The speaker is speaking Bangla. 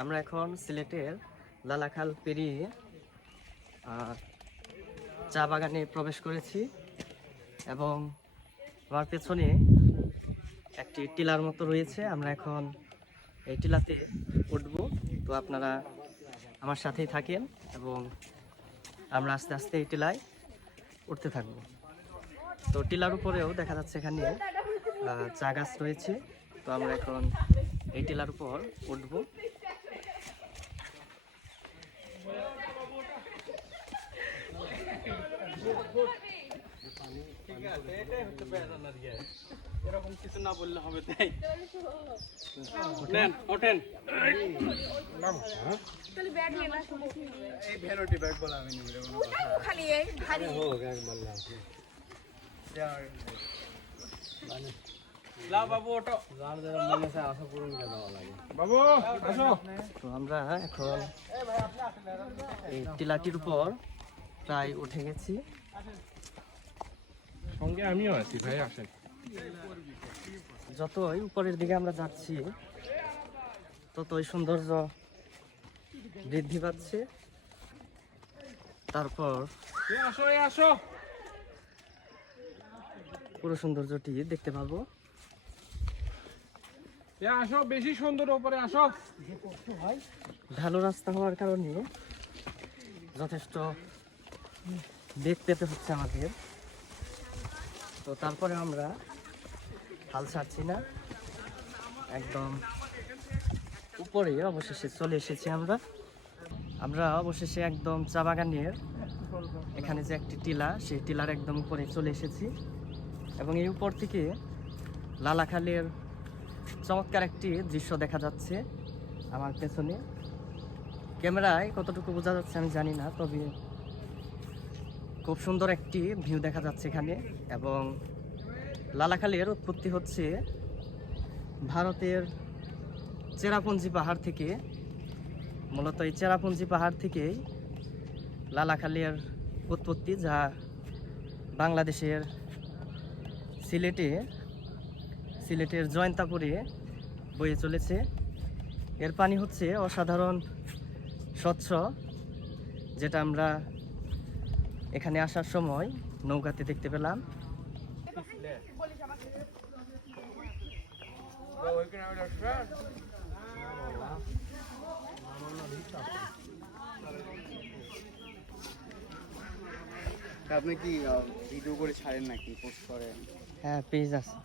আমরা এখন সিলেটের লালাখাল পেরিয়ে চা বাগানে প্রবেশ করেছি এবং আমার পেছনে একটি টিলার মতো রয়েছে। আমরা এখন এই টিলাতে উঠব, তো আপনারা আমার সাথেই থাকেন এবং আমরা আস্তে আস্তে এই টিলায় উঠতে থাকবো। তো টিলার উপরেও দেখা যাচ্ছে এখানে চা গাছ রয়েছে। তো আমরা এখন এই টিলার উপর উঠবো। এরকম কিছু না বললে হবে, তাই ওঠেন ওঠেন। এই ভ্যানিটি ব্যাগ বলা আমি নিব খালি এই ভারী হোক এক বললাম লা বাবু ওঠো, যার যার মনে আছে আশা পূরণ করে দেওয়া লাগে। বাবু আসো। তো আমরা এখন এই টিলাটির উপর প্রায় উঠে গেছি। সঙ্গে আমিও আছি ভাই, আসেন। যতই উপরের দিকে আমরা যাচ্ছি ততই সৌন্দর্য বৃদ্ধি পাচ্ছে। তারপর আসো আসো, পুরো সৌন্দর্যটি দেখতে পাবো। আসো, বেশি সুন্দর উপরে আসো। ঢালু রাস্তা হওয়ার কারণে যথেষ্ট বেগ পেতে হচ্ছে আমাদের। তো তারপরে আমরা হাল ছাড়ছি না, একদম উপরে অবশেষে চলে এসেছি। আমরা অবশেষে একদম চা বাগানের এখানে যে একটি টিলা, সেই টিলার একদম উপরে চলে এসেছি এবং এই উপর থেকে লালাখালের চমৎকার একটি দৃশ্য দেখা যাচ্ছে আমার পেছনে। ক্যামেরায় কতটুকু বোঝা যাচ্ছে আমি জানি না, তবে খুব সুন্দর একটি ভিউ দেখা যাচ্ছে এখানে। এবং লালাখালের উৎপত্তি হচ্ছে ভারতের চেরাপুঞ্জি পাহাড় থেকে। মূলত এই চেরাপুঞ্জি পাহাড় থেকেই লালাখালের উৎপত্তি, যা বাংলাদেশের সিলেটের জয়ন্তাপুরে বয়ে চলেছে। এর পানি হচ্ছে অসাধারণ স্বচ্ছ, যেটা আমরা এখানে আসার সময় নৌকাতে দেখতে পেলাম। আপনি কি ভিডিও করে ছাড়েন নাকি পোস্ট করেন? হ্যাঁ, পেজ আছে।